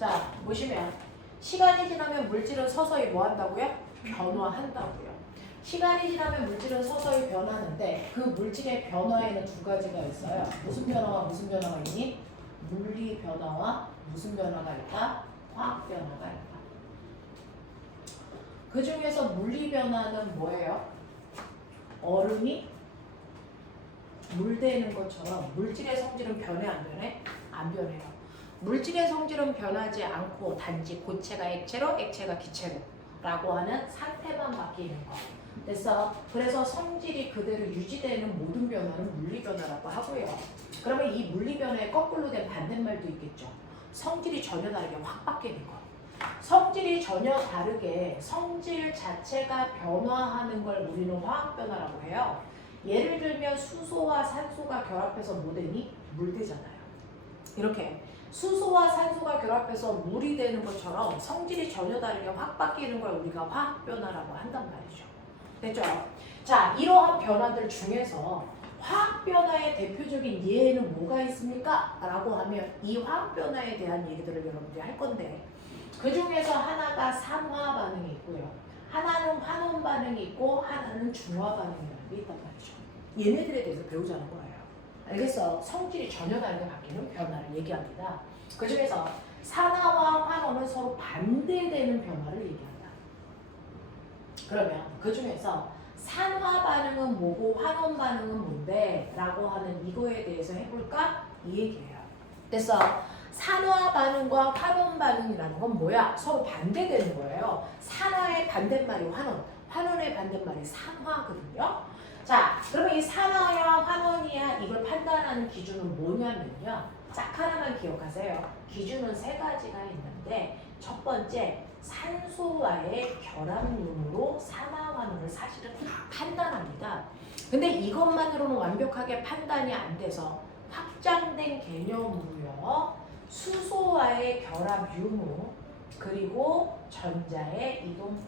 자, 보시면 시간이 지나면 물질은 서서히 뭐 한다고요? 변화한다고요. 시간이 지나면 물질은 서서히 변하는데 그 물질의 변화에는 두 가지가 있어요. 무슨 변화와 무슨 변화가 있니? 물리 변화와 무슨 변화가 있다? 화학 변화가 있다. 그 중에서 물리 변화는 뭐예요? 얼음이 물 되는 것처럼 물질의 성질은 변해 안 변해? 안 변해요. 물질의 성질은 변하지 않고 단지 고체가 액체로, 액체가 기체로 라고 하는 상태만 바뀌는 거. 그래서 성질이 그대로 유지되는 모든 변화는 물리 변화라고 하고요. 그러면 이 물리 변화에 거꾸로 된 반대말도 있겠죠. 성질이 전혀 다르게 확 바뀌는 거. 성질이 전혀 다르게 성질 자체가 변화하는 걸 우리는 화학 변화라고 해요. 예를 들면 수소와 산소가 결합해서 뭐 되니? 물 되잖아요. 이렇게 수소와 산소가 결합해서 물이 되는 것처럼 성질이 전혀 다르게 확 바뀌는 걸 우리가 화학 변화라고 한단 말이죠. 됐죠? 자, 이러한 변화들 중에서 화학 변화의 대표적인 예에는 뭐가 있습니까? 라고 하면 이 화학 변화에 대한 얘기들을 여러분들이 할 건데 그 중에서 하나가 산화 반응이 있고요. 하나는 환원 반응이 있고 하나는 중화 반응이라는 게 있단 말이죠. 얘네들에 대해서 배우자는 거예요. 알겠어? 성질이 전혀 다르게 바뀌는 변화를 얘기합니다. 그 중에서 산화와 환원은 서로 반대되는 변화를 얘기한다. 그러면 그 중에서 산화 반응은 뭐고 환원 반응은 뭔데? 라고 하는 이거에 대해서 해볼까? 이 얘기예요. 그래서 산화 반응과 환원 반응이라는 건 뭐야? 서로 반대되는 거예요. 산화의 반대말이 환원, 환원의 반대말이 산화거든요. 자, 그러면 이 산화야 환원이야 이걸 판단하는 기준은 뭐냐면요. 딱 하나만 기억하세요. 기준은 세 가지가 있는데 첫 번째, 산소와의 결합률로 산화 환원을 사실은 판단합니다. 근데 이것만으로는 완벽하게 판단이 안 돼서 확장된 개념으로요. 수소와의 결합 유무 그리고 전자의 이동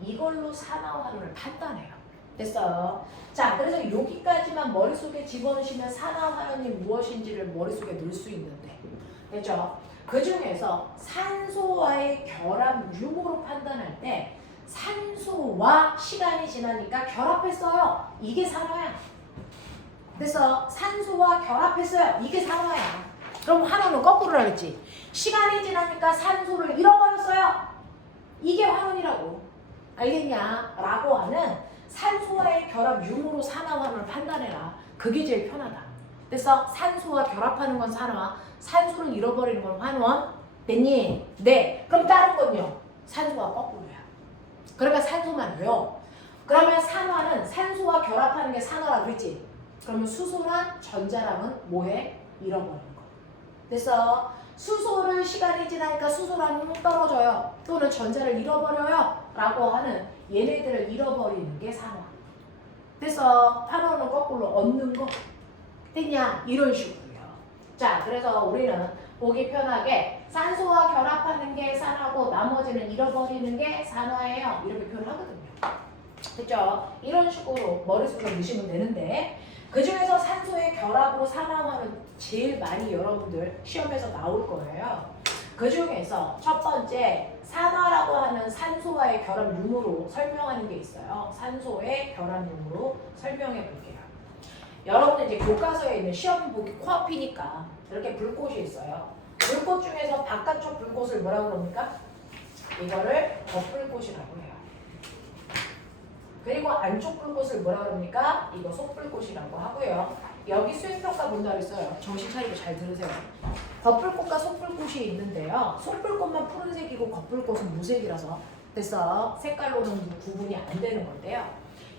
이걸로 산화 환원을 판단해요. 됐어요? 자, 그래서 여기까지만 머릿속에 집어넣으시면 산화 환원이 무엇인지를 머릿속에 넣을 수 있는데 됐죠? 그 중에서 산소와의 결합 유무로 판단할 때 산소와 시간이 지나니까 결합했어요. 이게 산화야. 그래서 산소와 결합했어요. 이게 산화야. 그럼 환원은 거꾸로 하겠지. 시간이 지나니까 산소를 잃어버렸어요. 이게 환원이라고. 알겠냐? 라고 하는 산소와의 결합 유무로 산화 환원을 판단해라. 그게 제일 편하다. 그래서 산소와 결합하는 건 산화, 산소를 잃어버리는 건 환원. 됐니? 네. 그럼 다른 건요. 산소와 거꾸로야. 그러면 산소만 외워. 그러면 산화는 산소와 결합하는 게 산화라고 그랬지? 그러면 수소랑 전자랑은 뭐해? 잃어버리는 거. 그래서 수소를 시간이 지나니까 수소랑은 떨어져요. 또는 전자를 잃어버려요. 라고 하는 얘네들을 잃어버리는 게 산화. 그래서 환원은 거꾸로 얻는 거. 됐냐? 이런 식으로요. 자, 그래서 우리는 보기 편하게 산소와 결합하는 게 산화고 나머지는 잃어버리는 게 산화예요. 이렇게 표현하거든요. 됐죠? 이런 식으로 머릿속에 넣으시면 되는데 그 중에서 산소의 결합으로 산화하는 제일 많이 여러분들 시험에서 나올 거예요. 그 중에서 첫 번째 산화라고 하는 산소와의 결합 유무로 설명하는 게 있어요. 산소의 결합 유무로 설명해 볼게요. 여러분들 이제 교과서에 있는 시험 보기 코앞이니까 이렇게 불꽃이 있어요. 불꽃 중에서 바깥쪽 불꽃을 뭐라고 그럽니까? 이거를 겉불꽃이라고 해요. 그리고 안쪽 불꽃을 뭐라 그럽니까? 이거 속불꽃이라고 하고요. 여기 수행평가 본다 그랬어요. 정신 차리고 잘 들으세요. 겉불꽃과 속불꽃이 있는데요. 속불꽃만 푸른색이고 겉불꽃은 무색이라서 됐어. 색깔로는 구분이 안 되는 건데요.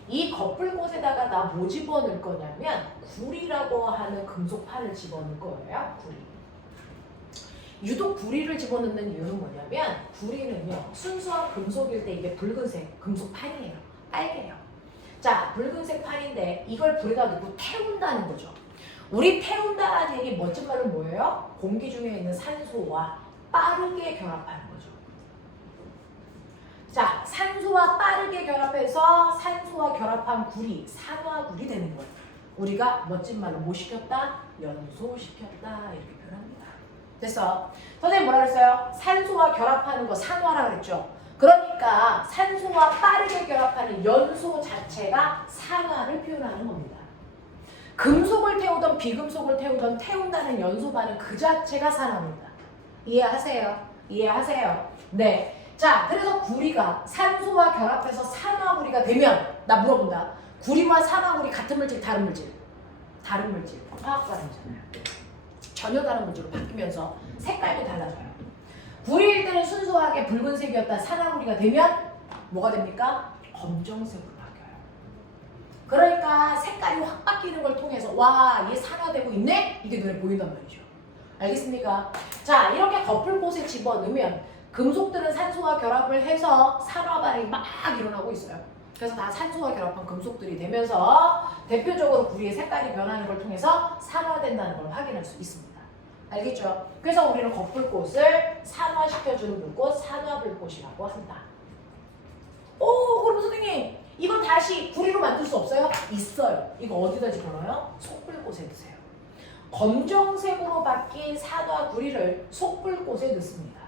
이 겉불꽃에다가 나 뭐 집어넣을 거냐면 구리라고 하는 금속판을 집어넣을 거예요. 구리. 유독 구리를 집어넣는 이유는 뭐냐면 구리는요. 순수한 금속일 때 이게 붉은색 금속판이에요. 빨개요. 자, 붉은색 판인데 이걸 불에다 넣고 태운다는 거죠. 우리 태운다라는 얘기 멋진 말은 뭐예요? 공기 중에 있는 산소와 빠르게 결합하는 거죠. 자, 산소와 빠르게 결합해서 산소와 결합한 구리, 산화구리 되는 거예요. 우리가 멋진 말로 뭐 시켰다? 연소시켰다 이렇게 표현합니다. 됐어. 선생님 뭐라 그랬어요? 산소와 결합하는 거 산화라 그랬죠. 그러니까 산소와 빠르게 결합하는 연소 자체가 산화를 표현하는 겁니다. 금속을 태우던 비금속을 태우던 태운다는 연소 반응 그 자체가 산화입니다. 이해하세요? 이해하세요? 네. 자, 그래서 구리가 산소와 결합해서 산화구리가 되면 나 물어본다. 구리와 산화구리 같은 물질, 다른 물질? 다른 물질. 화학 반응이잖아요. 전혀 다른 물질로 바뀌면서 색깔도 달라져요. 구리일 때는 순수하게 붉은색이었다 산화구리가 되면 뭐가 됩니까? 검정색으로 바뀌어요. 그러니까 색깔이 확 바뀌는 걸 통해서 와, 얘 산화되고 있네? 이게 눈에 보인단 말이죠. 알겠습니까? 자, 이렇게 거풀꽃에 집어넣으면 금속들은 산소와 결합을 해서 산화 반응이 막 일어나고 있어요. 그래서 다 산소와 결합한 금속들이 되면서 대표적으로 구리의 색깔이 변하는 걸 통해서 산화된다는 걸 확인할 수 있습니다. 알겠죠? 그래서 우리는 거풀꽃을 산화시켜주는 불꽃, 산화불꽃이라고 한다. 오, 그럼 선생님, 이거 다시 구리로 만들 수 없어요? 있어요. 이거 어디다 집어넣어요? 속불꽃에 넣으세요. 검정색으로 바뀐 산화구리를 속불꽃에 넣습니다.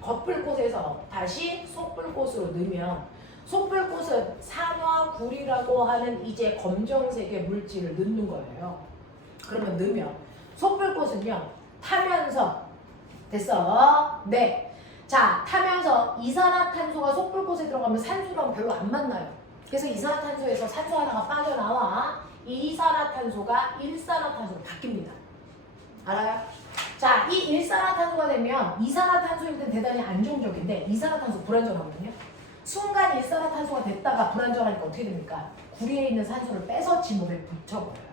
겉불꽃에서 다시 속불꽃으로 넣으면 속불꽃은 산화구리라고 하는 이제 검정색의 물질을 넣는 거예요. 그러면 넣으면 속불꽃은요 타면서 됐어? 네. 자, 타면서 이산화탄소가 속불꽃에 들어가면 산소랑 별로 안 만나요. 그래서 이산화탄소에서 산소 하나가 빠져나와 이산화탄소가 일산화탄소로 바뀝니다. 알아요? 자, 이 일산화탄소가 되면 이산화탄소일 땐 대단히 안정적인데 이산화탄소 불안정하거든요. 순간 일산화탄소가 됐다가 불안정하니까 어떻게 됩니까? 구리에 있는 산소를 빼서 지몸에 붙여버려요.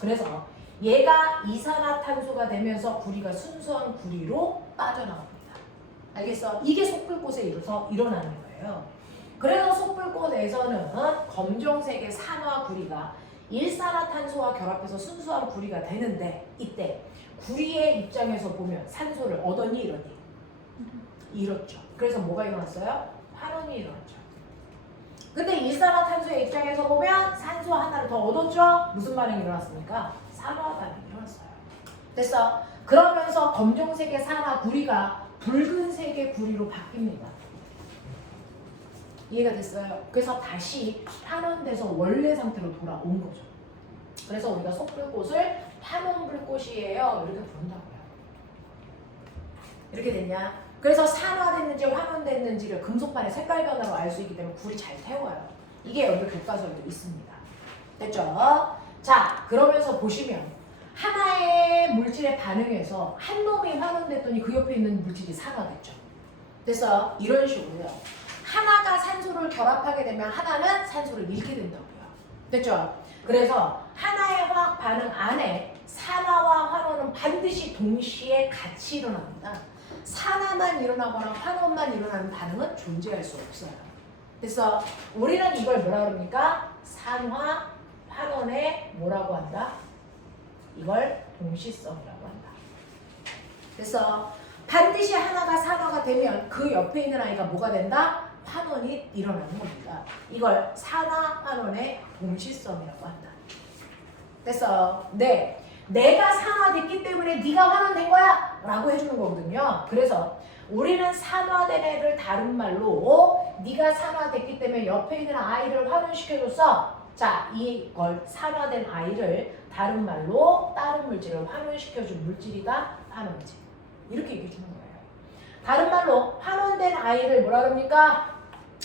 그래서 얘가 이산화탄소가 되면서 구리가 순수한 구리로 빠져나옵니다. 알겠어? 이게 속불꽃에 일어나는 거예요. 그래서 속불꽃에서는 검정색의 산화구리가 일산화탄소와 결합해서 순수한 구리가 되는데 이때 구리의 입장에서 보면 산소를 얻었니 잃었니? 잃었죠. 그래서 뭐가 일어났어요? 환원이 일어났죠. 근데 일산화탄소의 입장에서 보면 산소 하나를 더 얻었죠? 무슨 반응이 일어났습니까? 산화 반응이 일어났어요. 됐어? 그러면서 검정색의 산화구리가 붉은색의 구리로 바뀝니다. 이해가 됐어요? 그래서 다시 환원돼서 원래 상태로 돌아온 거죠. 그래서 우리가 속불꽃을 환원불꽃이에요 이렇게 부른다고요. 이렇게 됐냐? 그래서 산화됐는지 환원됐는지를 금속판의 색깔 변화로 알 수 있기 때문에 굴이 잘 태워요. 이게 여기 교과서에도 있습니다. 됐죠? 자, 그러면서 보시면 하나의 물질에 반응해서 한 놈이 환원됐더니 그 옆에 있는 물질이 산화됐죠. 됐어요? 이런 식으로요. 하나가 산소를 결합하게 되면 하나는 산소를 잃게 된다고요. 됐죠? 그래서 하나의 화학 반응 안에 산화와 환원은 반드시 동시에 같이 일어납니다. 산화만 일어나거나 환원만 일어나는 반응은 존재할 수 없어요. 그래서 우리는 이걸 뭐라 그럽니까? 산화, 환원에 뭐라고 한다? 이걸 동시성이라고 한다. 그래서 반드시 하나가 산화가 되면 그 옆에 있는 아이가 뭐가 된다? 환원이 일어나는 겁니다. 이걸 산화, 환원의 동시성이라고 한다. 됐어? 네. 내가 산화됐기 때문에 네가 환원된 거야! 라고 해주는 거거든요. 그래서 우리는 산화된 애를 다른 말로 네가 산화됐기 때문에 옆에 있는 아이를 환원시켜줬어. 자, 이걸 산화된 아이를 다른 말로 다른 물질을 환원시켜준 물질이다. 환원질. 이렇게 얘기해 주는 거예요. 다른 말로 환원된 아이를 뭐라 그럽니까?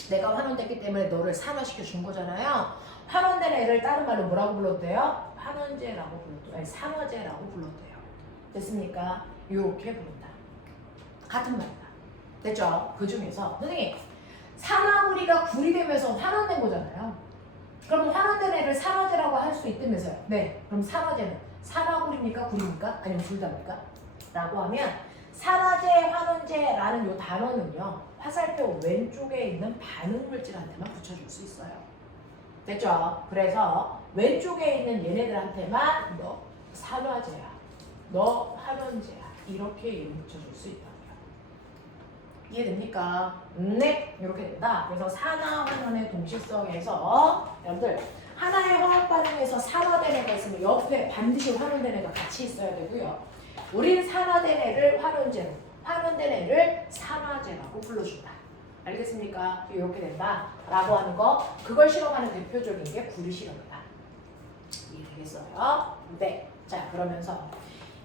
내가 환원됐기 때문에 너를 산화시켜 준 거잖아요. 환원된 애를 다른 말로 뭐라고 불렀대요? 환원제라고 불렀대요. 아니, 산화제라고 불렀대요. 됐습니까? 이렇게 부른다. 같은 말이다. 됐죠? 그 중에서 선생님, 산화구리가 구리 되면서 환원된 거잖아요. 그럼 환원된 애를 산화제라고 할 수 있다면서요? 네. 그럼 산화제는 산화구리입니까? 구리입니까? 아니면 둘 다입니까? 라고 하면 산화제, 환원제라는 이 단어는요. 화살표 왼쪽에 있는 반응물질한테만 붙여줄 수 있어요. 됐죠? 그래서 왼쪽에 있는 얘네들한테만 너 산화제야, 너 환원제야 이렇게 이름 붙여줄 수 있다고요. 이해됩니까? 네, 이렇게 된다. 그래서 산화, 환원의 동시성에서 여러분들 하나의 화학 반응에서 산화된 애가 있으면 옆에 반드시 환원된 애가 같이 있어야 되고요. 우린 산화된 애를 환원제로, 환원된 애를 산화제라고 불러준다. 알겠습니까? 이렇게 된다 라고 하는 거, 그걸 실험하는 대표적인 게 구리 실험이다. 이해되겠어요? 네. 자, 그러면서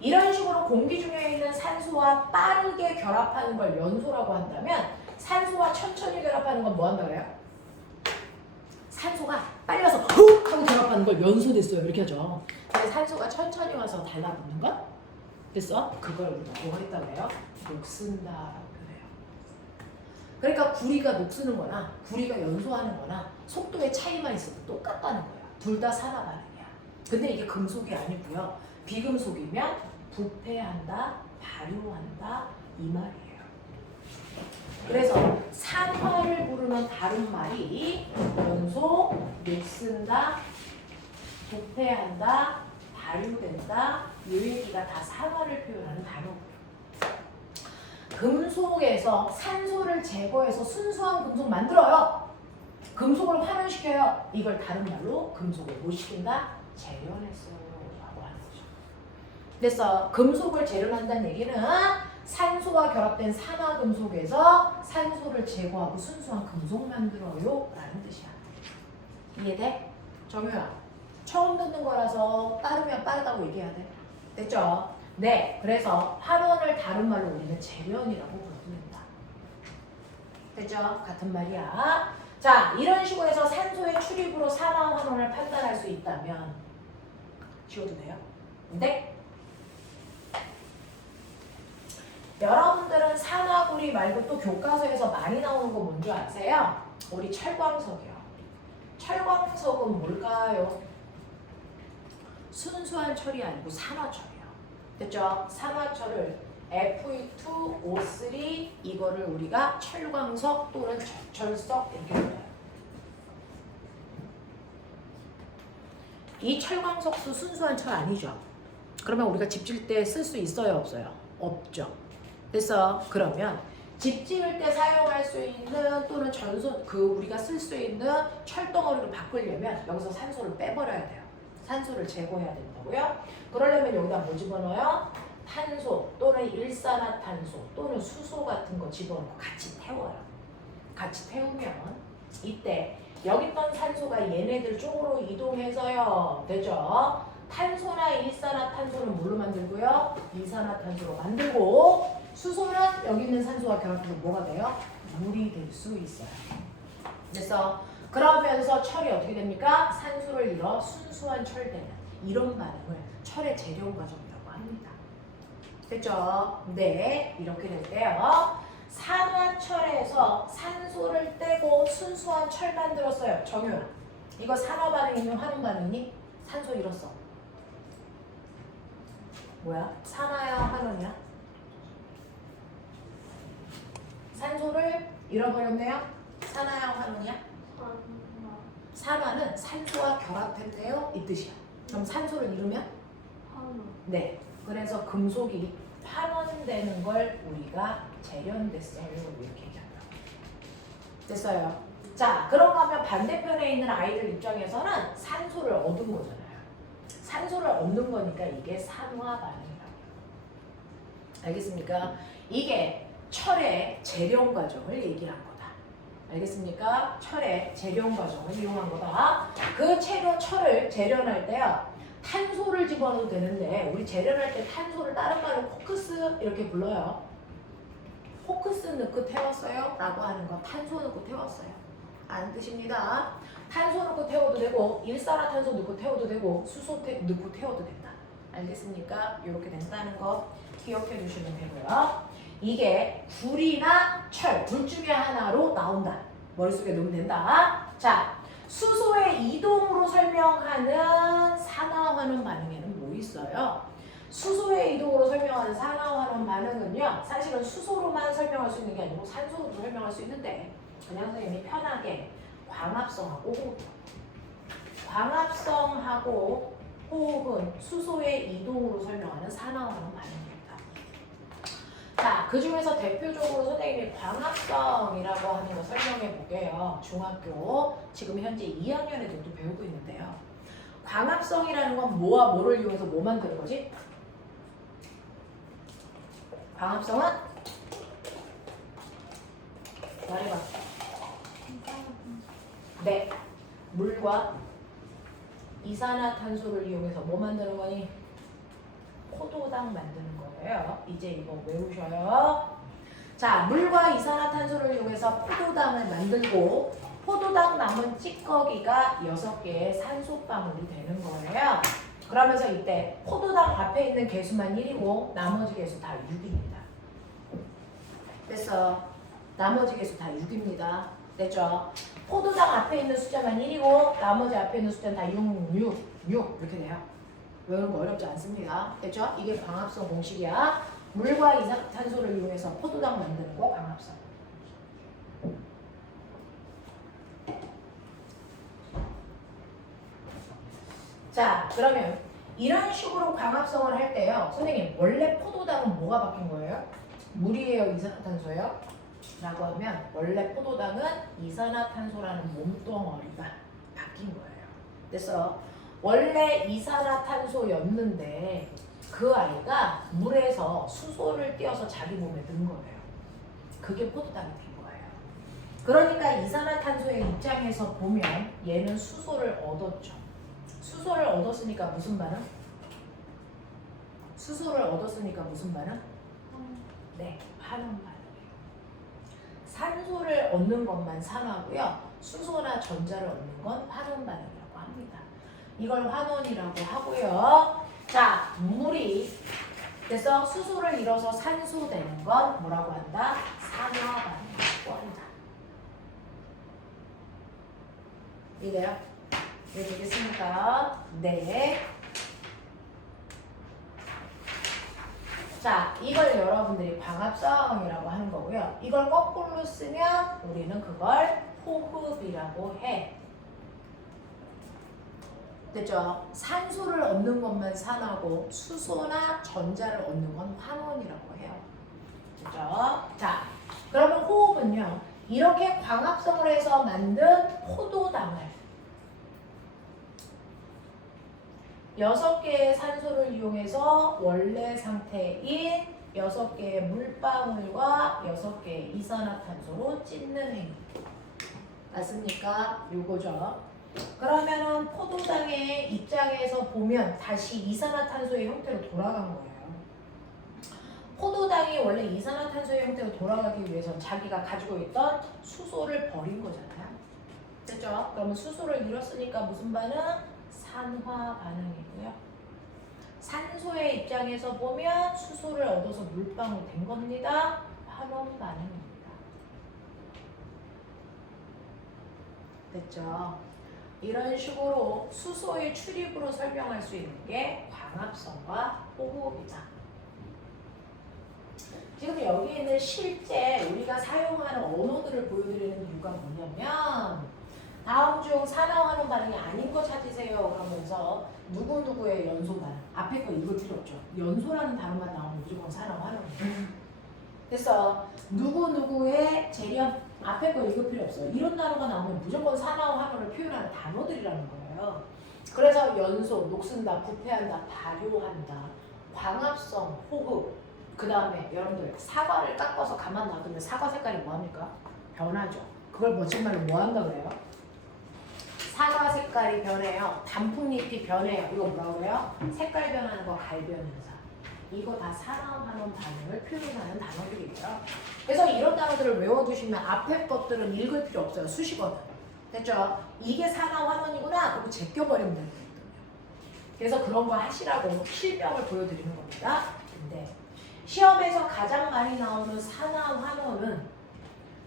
이런 식으로 공기 중에 있는 산소와 빠르게 결합하는 걸 연소라고 한다면, 산소와 천천히 결합하는 건 뭐 한다 그래요? 산소가 빨리 와서 훅 하고 결합하는 걸 연소됐어요. 이렇게 하죠. 근데 산소가 천천히 와서 달라붙는 거? 됐어? 그걸 우리가 뭐 했다 그래요? 녹슨다라고 그래요. 그러니까 구리가 녹쓰는 거나 구리가 연소하는 거나 속도의 차이만 있어도 똑같다는 거예요. 둘 다 산화 반응이야. 근데 이게 금속이 아니고요. 비금속이면 부패한다, 발효한다 이 말이에요. 그래서 산화를 부르는 다른 말이 연소, 녹슨다, 부패한다, 발효된다 이 얘기가 다 산화를 표현하는 단어고요. 금속에서 산소를 제거해서 순수한 금속 만들어요. 금속을 환원시켜요. 이걸 다른 말로 금속을 못 시킨다? 재련했어요 라고 하는 거죠. 그래서 금속을 재련한다는 얘기는 산소와 결합된 산화금속에서 산소를 제거하고 순수한 금속 만들어요 라는 뜻이야. 이해돼? 정효야, 처음 듣는 거라서 빠르면 빠르다고 얘기해야 돼. 됐죠? 네, 그래서 환원을 다른 말로 우리는 재련이라고 부릅니다. 됐죠? 같은 말이야. 자, 이런 식으로 해서 산소의 출입으로 산화 환원을 판단할 수 있다면 지워도 돼요? 네? 여러분들은 산화구리 말고 또 교과서에서 많이 나오는 거 뭔지 아세요? 우리 철광석이요. 철광석은 뭘까요? 순수한 철이 아니고 산화철이요. 됐죠? 산화철을 Fe2O3 이거를 우리가 철광석 또는 절석 이렇게 불러요. 이 철광석도 순수한 철 아니죠? 그러면 우리가 집 지을 때 쓸 수 있어요, 없어요? 없죠. 그래서 그러면 집 지을 때 사용할 수 있는 또는 우리가 쓸 수 있는 철덩어리로 바꾸려면 여기서 산소를 빼버려야 돼요. 산소를 제거해야 된다고요? 그러려면 여기다 뭐 집어넣어요? 탄소 또는 일산화탄소 또는 수소 같은 거 집어넣고 같이 태워요. 같이 태우면 이때 여기 있던 산소가 얘네들 쪽으로 이동해서요. 되죠? 탄소나 일산화탄소는 뭘로 만들고요? 이산화탄소로 만들고, 수소는 여기 있는 산소와 결합해서 뭐가 돼요? 물이 될 수 있어요. 그래서 그러면서 철이 어떻게 됩니까? 산소를 잃어 순수한 철되는 이런 반응을 철의 재련 과정이라고 합니다. 됐죠? 네, 이렇게 될 때요. 산화철에서 산소를 떼고 순수한 철 만들었어요. 정효야, 이거 산화 반응이니 환원 반응이니? 산소 잃었어. 뭐야? 산화야 환원이야? 산소를 잃어버렸네요? 산화야 환원이야? 산화는 산소와 결합했대요 이 뜻이야. 그럼 산소를 잃으면? 네. 그래서 금속이 환원되는 걸 우리가 재련됐어요 이렇게 얘기한다. 됐어요? 자, 그런가 하면 반대편에 있는 아이들 입장에서는 산소를 얻은 거잖아요. 산소를 얻는 거니까 이게 산화 반응이라고. 알겠습니까? 이게 철의 재련 과정을 얘기한 거다. 알겠습니까? 철의 재련 과정을 이용한 거다. 그 철을 재련할 때요. 탄소를 집어넣어도 되는데 우리 재련할 때 탄소를 다른 말로 호크스 이렇게 불러요. 호크스 넣고 태웠어요 라고 하는 거 탄소 넣고 태웠어요. 아는 뜻입니다. 탄소 넣고 태워도 되고 일산화탄소 넣고 태워도 되고 수소 넣고 태워도 된다. 알겠습니까? 이렇게 된다는 거 기억해 주시면 되고요. 이게 구리나 철 둘 중에 하나로 나온다. 머릿속에 넣으면 된다. 자, 수소의 이동으로 설명하는 산화환원 반응에는 뭐 있어요? 수소의 이동으로 설명하는 산화환원 반응은요, 사실은 수소로만 설명할 수 있는 게 아니고 산소로도 설명할 수 있는데 그냥 선생님이 편하게 광합성하고 호흡은 수소의 이동으로 설명하는 산화환원 반응입니다. 자, 그 중에서 대표적으로 선생님이 광합성이라고 하는 거 설명해 볼게요. 중학교 지금 현재 2학년 애들도 배우고 있는데요. 광합성이라는 건 뭐와 뭐를 이용해서 뭐 만드는 거지? 광합성은? 말해봐. 네. 물과 이산화탄소를 이용해서 뭐 만드는 거니? 포도당 만드는 거예요. 이제 이거 외우셔요. 자, 물과 이산화탄소를 이용해서 포도당을 만들고 포도당 남은 찌꺼기가 6개의 산소방울이 되는 거예요. 그러면서 이때 포도당 앞에 있는 개수만 1이고 나머지 개수 다 6입니다. 됐어. 나머지 개수 다 6입니다. 됐죠? 포도당 앞에 있는 숫자만 1이고 나머지 앞에 있는 숫자는 다 6, 6, 6 이렇게 돼요. 외우는 거 어렵지 않습니다. 됐죠? 이게 광합성 공식이야. 물과 이산화탄소를 이용해서 포도당 만드는 거 광합성. 자, 그러면 이런 식으로 광합성을 할 때요. 선생님, 원래 포도당은 뭐가 바뀐 거예요? 물이에요? 이산화탄소예요? 라고 하면 원래 포도당은 이산화탄소라는 몸뚱어리가 바뀐 거예요. 그래서 원래 이산화탄소였는데 그 아이가 물에서 수소를 띄어서 자기 몸에 넣은 거예요. 그게 포도당이 된 거예요. 그러니까 이산화탄소의 입장에서 보면 얘는 수소를 얻었죠. 수소를 얻었으니까 무슨 반응? 수소를 얻었으니까 무슨 반응? 네, 환원 반응이에요. 산소를 얻는 것만 산화고요. 수소나 전자를 얻는 건 환원 반응이라고 합니다. 이걸 환원이라고 하고요. 자, 물이 그래서 수소를 잃어서 산소 되는 건 뭐라고 한다? 산화 반응이라고 한다. 이래요? 네, 되겠습니까? 네. 자, 이걸 여러분들이 광합성이라고 하는 거고요. 이걸 거꾸로 쓰면 우리는 그걸 호흡이라고 해. 됐죠? 산소를 얻는 것만 산화고 수소나 전자를 얻는 건 환원이라고 해요. 됐죠? 자, 그러면 호흡은요. 이렇게 광합성을 해서 만든 포도당을 6개의 산소를 이용해서 원래 상태인 6개의 물방울과 6개의 이산화탄소로 찢는 행위. 맞습니까? 요거죠. 그러면은 포도당의 입장에서 보면 다시 이산화탄소의 형태로 돌아간 거예요. 포도당이 원래 이산화탄소의 형태로 돌아가기 위해선 자기가 가지고 있던 수소를 버린 거잖아요. 됐죠? 그러면 수소를 잃었으니까 무슨 반응? 산화 반응이고요. 산소의 입장에서 보면 수소를 얻어서 물방울 된 겁니다. 환원 반응입니다. 됐죠? 이런 식으로 수소의 출입으로 설명할 수 있는 게 광합성과 호흡이다. 지금 여기 있는 실제 우리가 사용하는 언어들을 보여드리는 이유가 뭐냐면 다음 중 산화환원 반응이 아닌 거 찾으세요 그러면서 누구누구의 연소 반응 앞에 거 읽을 필요 없죠. 연소라는 단어만 나오면 무조건 산화환원이에요. 그래서 누구누구의 재련 앞에 거 읽을 필요 없어요. 이런 단어가 나오면 무조건 산화환원을 표현하는 단어들이라는 거예요. 그래서 연소, 녹슨다, 부패한다, 발효한다, 광합성, 호흡 그 다음에 여러분들 사과를 깎아서 가만 놔두면 사과 색깔이 뭐합니까? 변하죠. 그걸 멋진말로 뭐한다 그래요? 사과 색깔이 변해요. 단풍잎이 변해요. 이거 뭐라고 해요? 색깔 변하는 거 갈변현상. 이거 다 산화환원 반응을 표현하는 단어들이고요. 그래서 이런 단어들을 외워두시면 앞에 것들은 읽을 필요 없어요. 수식어는. 됐죠? 이게 산화환원이구나. 그리고 제껴버리면 되거든요. 그래서 그런 거 하시라고 실병을 보여드리는 겁니다. 근데 시험에서 가장 많이 나오는 산화환원은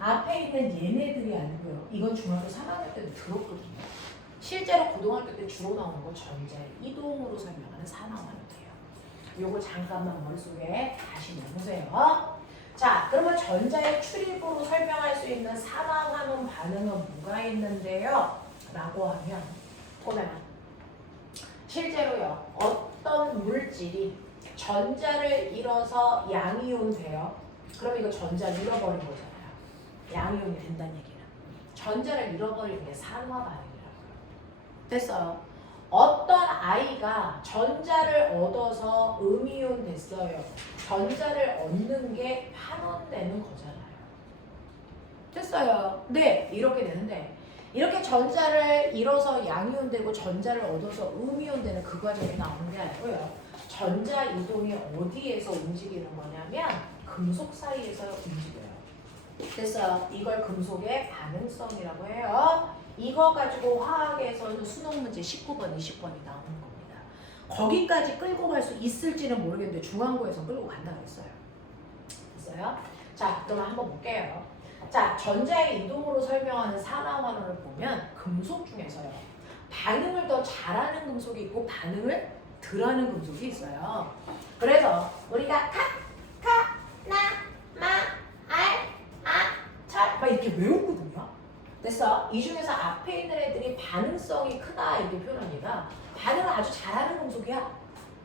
앞에 있는 얘네들이 아니고요. 이건 중학교 3학년 때도 들었거든요. 실제로 고등학교 때 주로 나오는 건 전자의 이동으로 설명하는 산화환원이에요. 요거 잠깐만 머릿속에 다시 넣으세요. 자, 그러면 전자의 출입으로 설명할 수 있는 산화환원 반응은 뭐가 있는데요? 라고 하면 보면 실제로요. 어떤 물질이 전자를 잃어서 양이온 돼요. 그럼 이거 전자 잃어버린 거잖아요. 양이온이 된다는 얘기는. 전자를 잃어버리는 게 산화 반응이라고요. 됐어요. 어떤 아이가 전자를 얻어서 음이온 됐어요. 전자를 얻는 게 환원되는 거잖아요. 됐어요. 네, 이렇게 되는데 이렇게 전자를 잃어서 양이온 되고 전자를 얻어서 음이온 되는 그 과정이 나오는 게 아니고요. 전자 이동이 어디에서 움직이는 거냐면 금속 사이에서 움직여요. 그래서 이걸 금속의 반응성이라고 해요. 이거 가지고 화학에서는 수능 문제 19번, 20번이 나오는 겁니다. 거기까지 끌고 갈 수 있을지는 모르겠는데 중앙고에서 끌고 간다고 했어요. 됐어요? 자, 그럼 한번 볼게요. 자, 전자의 이동으로 설명하는 산화환원을 보면 금속 중에서요. 반응을 더 잘하는 금속이 있고 반응을 덜하는 금속이 있어요. 그래서 우리가 막 이렇게 외우거든요. 됐어? 이 중에서 앞에 있는 애들이 반응성이 크다 이렇게 표현합니다. 반응을 아주 잘하는 금속이야.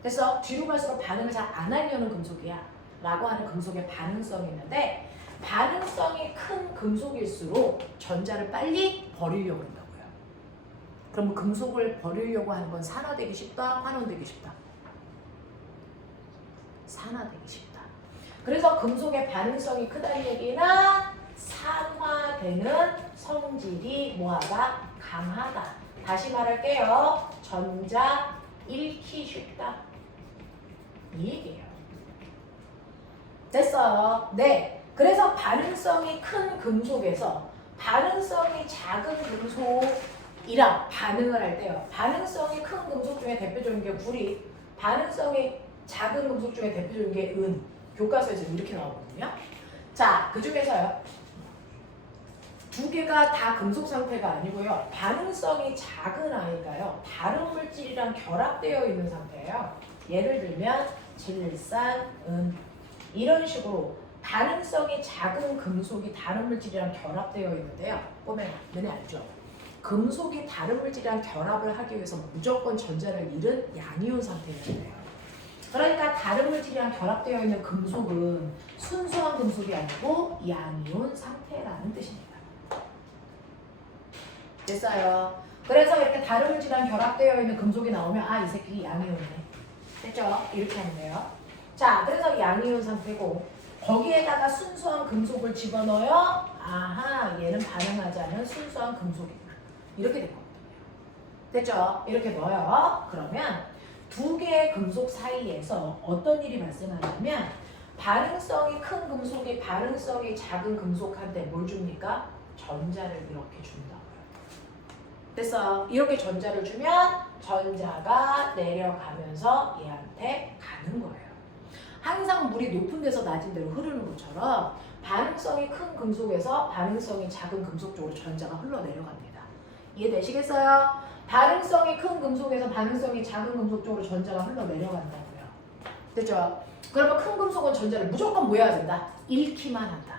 됐어? 뒤로 갈수록 반응을 잘 안 하려는 금속이야. 라고 하는 금속의 반응성이 있는데 반응성이 큰 금속일수록 전자를 빨리 버리려고 한다고요. 그럼 금속을 버리려고 하는 건 산화되기 쉽다? 환원되기 쉽다? 산화되기 쉽다. 그래서 금속의 반응성이 크다는 얘기는 산화되는 성질이 뭐하다? 강하다. 다시 말할게요. 전자 잃기 쉽다. 이 얘기예요. 됐어요. 네. 그래서 반응성이 큰 금속에서 반응성이 작은 금속이랑 반응을 할 때요. 반응성이 큰 금속 중에 대표적인 게 구리, 반응성이 작은 금속 중에 대표적인 게 은. 교과서에서 이렇게 나오거든요. 자, 그 중에서요. 두 개가 다 금속 상태가 아니고요. 반응성이 작은 아이가요. 다른 물질이랑 결합되어 있는 상태예요. 예를 들면 질산, 은 이런 식으로 반응성이 작은 금속이 다른 물질이랑 결합되어 있는데요. 보면 너네 알죠? 금속이 다른 물질이랑 결합을 하기 위해서 무조건 전자를 잃은 양이온 상태여야 돼요. 그러니까 다른 물질이랑 결합되어 있는 금속은 순수한 금속이 아니고 양이온 상태라는 뜻입니다. 됐어요? 그래서 이렇게 다른 물질이랑 결합되어 있는 금속이 나오면 아, 이 새끼 양이온이네. 됐죠? 이렇게 하면 돼요. 자, 그래서 양이온 상태고 거기에다가 순수한 금속을 집어넣어요. 아하, 얘는 반응하지 않은 순수한 금속이다. 이렇게 될 겁니다. 됐죠? 이렇게 넣어요. 그러면 두 개의 금속 사이에서 어떤 일이 발생하냐면 반응성이 큰 금속이 반응성이 작은 금속한테 뭘 줍니까? 전자를 이렇게 준다고요. 됐어. 이렇게 전자를 주면 전자가 내려가면서 얘한테 가는 거예요. 항상 물이 높은 데서 낮은 데로 흐르는 것처럼 반응성이 큰 금속에서 반응성이 작은 금속 쪽으로 전자가 흘러내려갑니다. 이해되시겠어요? 반응성이 큰 금속에서 반응성이 작은 금속 쪽으로 전자가 흘러내려간다고요. 됐죠? 그러면 큰 금속은 전자를 무조건 뭐 해야 된다? 잃기만 한다.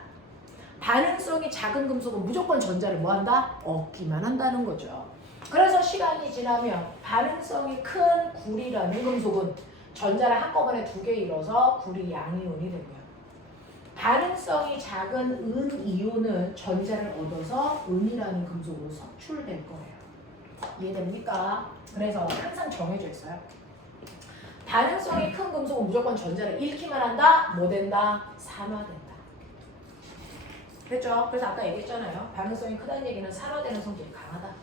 반응성이 작은 금속은 무조건 전자를 뭐 한다? 얻기만 한다는 거죠. 그래서 시간이 지나면 반응성이 큰 구리라는 금속은 전자를 한꺼번에 두 개 잃어서 구리 양이온이 되고요. 반응성이 작은 은 이온은 전자를 얻어서 은이라는 금속으로 석출될 거예요. 이해됩니까? 그래서 항상 정해져 있어요. 반응성이 큰 금속은 무조건 전자를 잃기만 한다? 뭐 된다? 산화된다. 됐죠? 그래서 아까 얘기했잖아요. 반응성이 크다는 얘기는 산화되는 성질이 강하다.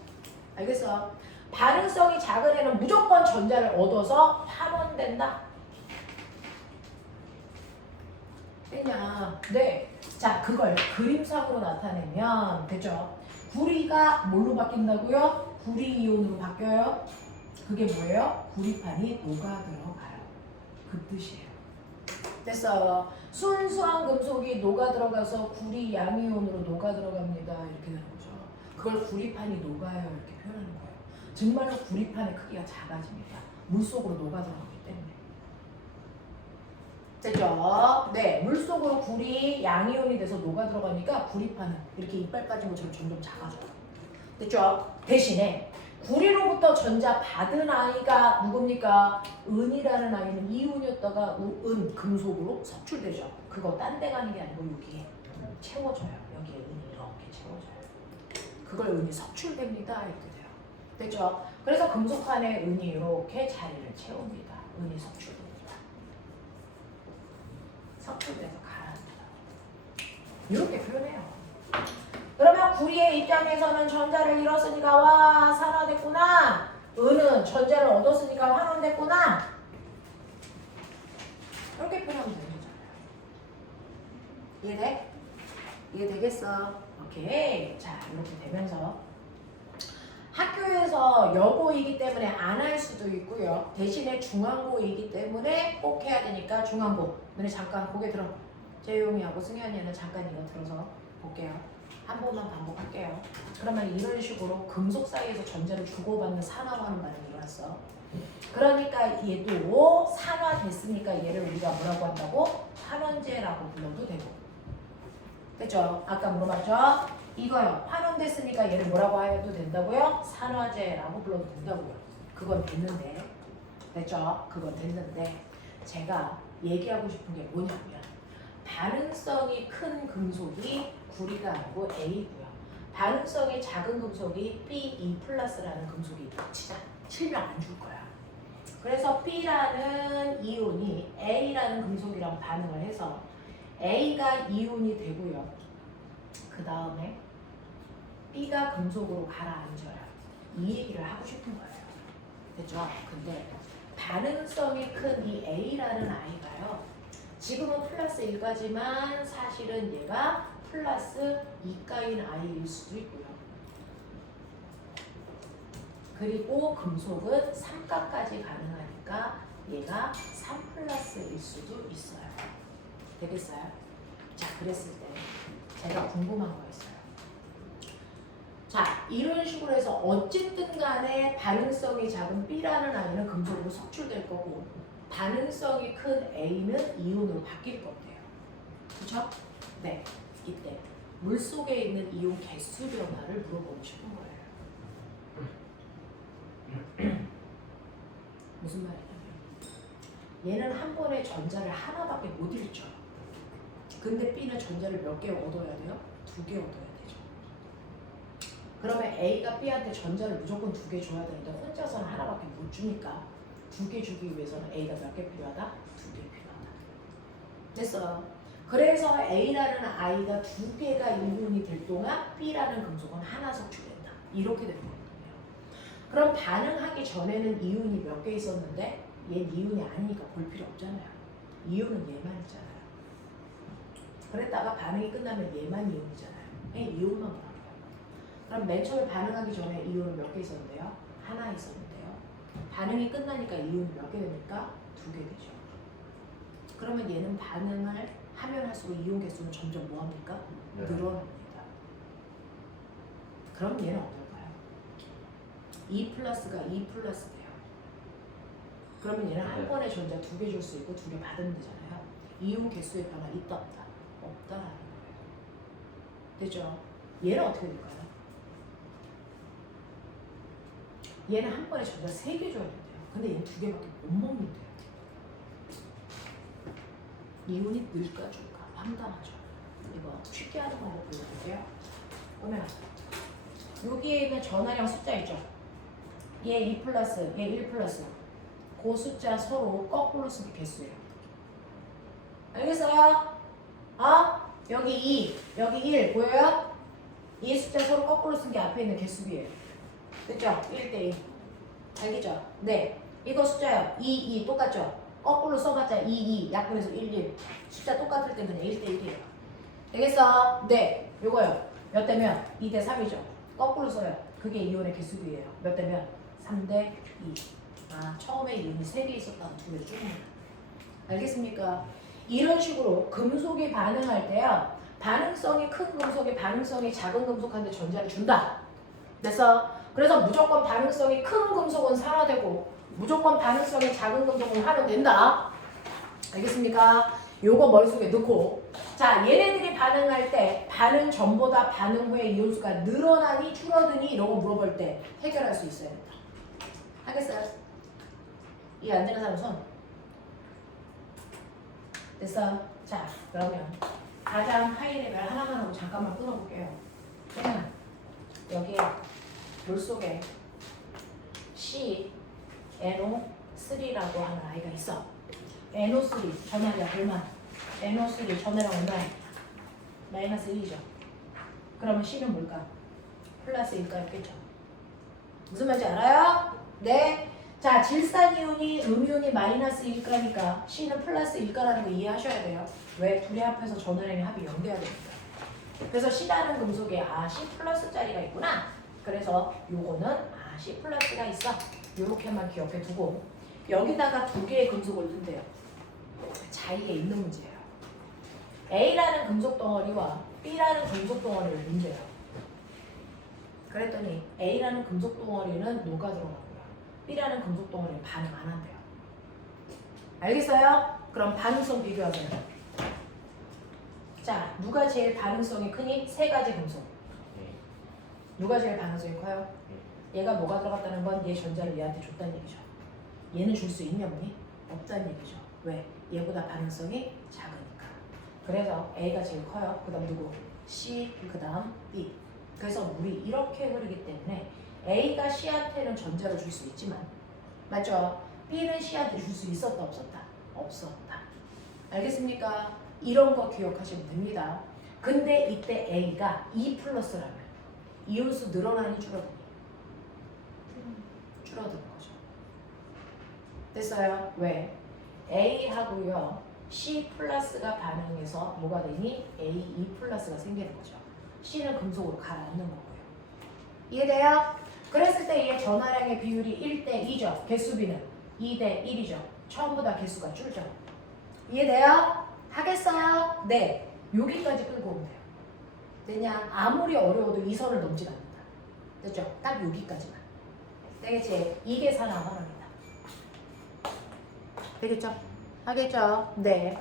알겠어? 반응성이 작은 애는 무조건 전자를 얻어서 환원된다. 됐냐? 네. 자, 그걸 그림상으로 나타내면 됐죠? 구리가 뭘로 바뀐다고요? 구리 이온으로 바뀌어요. 그게 뭐예요? 구리판이 녹아들어가요. 그 뜻이에요. 됐어. 순수한 금속이 녹아들어가서 구리 양이온으로 녹아들어갑니다. 이렇게 되는 거죠. 그걸 구리판이 녹아요. 이렇게 표현하는 거예요. 정말로 구리판의 크기가 작아집니다. 물속으로 녹아들어가기 때문에. 됐죠? 네, 물속으로 구리 양이온이 돼서 녹아들어가니까 구리판은 이렇게 이빨 빠진 것처럼 점점 작아져요. 됐죠? 대신에 구리로부터 전자 받은 아이가 누굽니까? 은이라는 아이는 이온이었다가 은, 금속으로 석출되죠. 그거 딴 데 가는 게 아니고 여기에 채워져요. 여기에 은이 이렇게 채워져요. 그걸 은이 석출됩니다. 이렇게 돼요. 됐죠? 그래서 금속환에 은이 이렇게 자리를 채웁니다. 은이 석출됩니다. 석출돼서 가라앉아요. 이렇게 표현해요. 그러면 구리의 입장에서는 전자를 잃었으니까 와 산화됐구나. 은은 전자를 얻었으니까 환원됐구나. 이렇게 표현하면 되는 거잖아요. 이해돼? 이해되겠어? 오케이. 자 이렇게 되면서 학교에서 여고이기 때문에 안 할 수도 있고요. 대신에 중앙고이기 때문에 꼭 해야 되니까 중앙고. 너네 잠깐 고개 들어. 재용이하고 승현이는 잠깐 이거 들어서 볼게요. 한 번만 반복할게요. 그러면 이런 식으로 금속 사이에서 전자를 주고받는 산화하는 반응이 일어났어. 그러니까 얘도 산화됐으니까 얘를 우리가 뭐라고 한다고? 환원제라고 불러도 되고. 됐죠? 아까 물어봤죠? 이거요. 환원됐으니까 얘를 뭐라고 해도 된다고요? 산화제라고 불러도 된다고요. 그건 됐는데. 됐죠? 그건 됐는데 제가 얘기하고 싶은 게 뭐냐면 반응성이 큰 금속이 구리가 아니고 A고요. 반응성이 작은 금속이 B2 플러스라는 금속이 치자. 실명 안 줄 거야. 그래서 B라는 이온이 A라는 금속이랑 반응을 해서 A가 이온이 되고요. 그 다음에 B가 금속으로 가라앉아요. 이 얘기를 하고 싶은 거예요. 됐죠? 근데 반응성이 큰 이 A라는 아이가요. 지금은 플러스 1까지만 사실은 얘가 플러스 2가인 아이일 수도 있고요. 그리고 금속은 3가까지 가능하니까 얘가 3 플러스일 수도 있어요. 되겠어요? 자, 그랬을 때 제가 궁금한 거 있어요. 자, 이런 식으로 해서 어쨌든 간에 반응성이 작은 B라는 아이는 금속으로 석출될 거고 반응성이 큰 A는 이온으로 바뀔 건데요. 그렇죠? 네, 이때 물속에 있는 이온 개수 변화를 물어보고 싶은 거예요. 무슨 말이냐면 얘는 한 번에 전자를 하나밖에 못 잃죠. 근데 B는 전자를 몇 개 얻어야 돼요? 2개 얻어야 되죠. 그러면 A가 B한테 전자를 무조건 2개 줘야 되는데 혼자서는 하나밖에 못 주니까 2개 주기 위해서는 A가 몇 개 필요하다? 2개 필요하다. 됐어요. 그래서 A라는 아이가 2개가 이온이 될 동안 B라는 금속은 하나 석출된다. 이렇게 되는 거거든요. 그럼 반응하기 전에는 이온이 몇 개 있었는데 얘는 이온이 아니니까 볼 필요 없잖아요. 이온은 얘만 있잖아요. 그랬다가 반응이 끝나면 얘만 이온이잖아요. 이온만 보라고요. 그럼 맨 처음에 반응하기 전에 이온은 몇 개 있었는데요? 하나 있었는데요. 반응이 끝나니까 이온이 몇 개 됩니까? 2개 되죠. 그러면 얘는 반응을 하면 할수록 이온 개수는 점점 뭐합니까? 늘어납니다. 그럼 얘는 어떨까요? 2 플러스가 2 플러스 돼요. 그러면 얘는 한 번에 전자 2개 줄 수 있고 2개 받으면 되잖아요. 이온 개수의 변화 있다 없다? 없다라는 거예요. 되죠? 얘는 어떻게 될까요? 얘는 한 번에 전자 3개 줘야 된대요. 근데 얘는 2개밖에 못 먹는데요. 이온이 늘까 줄까? 황당하죠. 이거 쉽게 하는 방법 보여드릴게요. 보면 여기에 있는 전하량 숫자 있죠? 얘 2 플러스, 얘 1 플러스. 그 숫자 서로 거꾸로 쓰기 개수예요. 알겠어요? 여기 2, 여기 1 보여요? 이 숫자 서로 거꾸로 쓴 게 앞에 있는 개수비예요. 됐죠? 1대2. 알겠죠? 네. 이거 숫자요. 2, 2 똑같죠? 거꾸로 써봤자 2, 2 약분해서 1, 1. 숫자 똑같을 때 그냥 1대1이에요. 되겠어? 네. 요거요. 몇 대면? 2대 3이죠. 거꾸로 써요. 그게 이온의 개수비예요. 몇 대면? 3대 2. 처음에 이온이 3개 있었다가 2개를 줄입니다. 알겠습니까? 이런 식으로 금속이 반응할 때요. 반응성이 큰 금속이 반응성이 작은 금속한테 전자를 준다. 됐어? 그래서 무조건 반응성이 큰 금속은 산화되고 무조건 반응성이 작은 금속은 환원된다. 알겠습니까? 요거 머릿속에 넣고 자 얘네들이 반응할 때 반응 전보다 반응 후에 이온수가 늘어나니 줄어드니 이런 거 물어볼 때 해결할 수 있어야 된다. 하겠어요? 이해 안 되는 사람 손. 됐어? 자 그러면 가장 하이 레벨 하나만 하고 잠깐만 끊어볼게요. 그러면 여기에 물속에 C NO3라고 하는 아이가 있어. NO3 전하량 얼마? NO3 전하량 얼마야? 마이너스 1이죠. 그러면 C는 뭘까? 플러스 1가였겠죠. 무슨 말인지 알아요? 네. 자, 질산이온이 음이온이 마이너스 1가니까 C는 플러스 1가라는 거 이해하셔야 돼요. 왜? 둘이 합해서 전하량의 합이 0돼야 됩니다. 그래서 C라는 금속에 C 플러스짜리가 있구나. 그래서 요거는 C 플러스가 있어. 요렇게만 기억해 두고 여기다가 두 개의 금속을 넣는데요. 자리에 있는 문제예요. A라는 금속 덩어리와 B라는 금속 덩어리를 문제예요. 그랬더니 A라는 금속 덩어리는 녹아 들어가고요. B라는 금속 덩어리는 반응 안 한대요. 알겠어요? 그럼 반응성 비교하세요. 자, 누가 제일 반응성이 크니? 세 가지 금속. 누가 제일 반응성이 커요? 얘가 녹아 들어갔다는 건 얘 전자를 얘한테 줬다는 얘기죠. 얘는 줄 수 있냐 보니? 없다는 얘기죠. 왜? 얘보다 반응성이 작으니까. 그래서 A가 제일 커요. 그 다음 누구? C, 그 다음 B. 그래서 물이 이렇게 흐르기 때문에 A가 C한테는 전자를 줄 수 있지만 맞죠? B는 C한테 줄 수 있었다 없었다? 없었다. 알겠습니까? 이런 거 기억하시면 됩니다. 근데 이때 A가 E 플러스라면 이온수 늘어나니 줄어드니? 줄어드는 거죠. 됐어요? 왜? A하고요 C 플러스가 반응해서 뭐가 되니? E 플러스가 생기는 거죠. C는 금속으로 가라앉는 거고요. 이해돼요? 그랬을 때 얘 전하량의 비율이 1대 2죠. 개수비는 2대 1이죠. 처음보다 개수가 줄죠. 이해돼요? 하겠어요? 네. 여기까지 끌고 오면 돼요. 되냐? 아무리 어려워도 이 선을 넘지 않는다. 됐죠? 딱 여기까지만. 되겠지? 이게 산화환원이다. 되겠죠? 하겠죠? 네.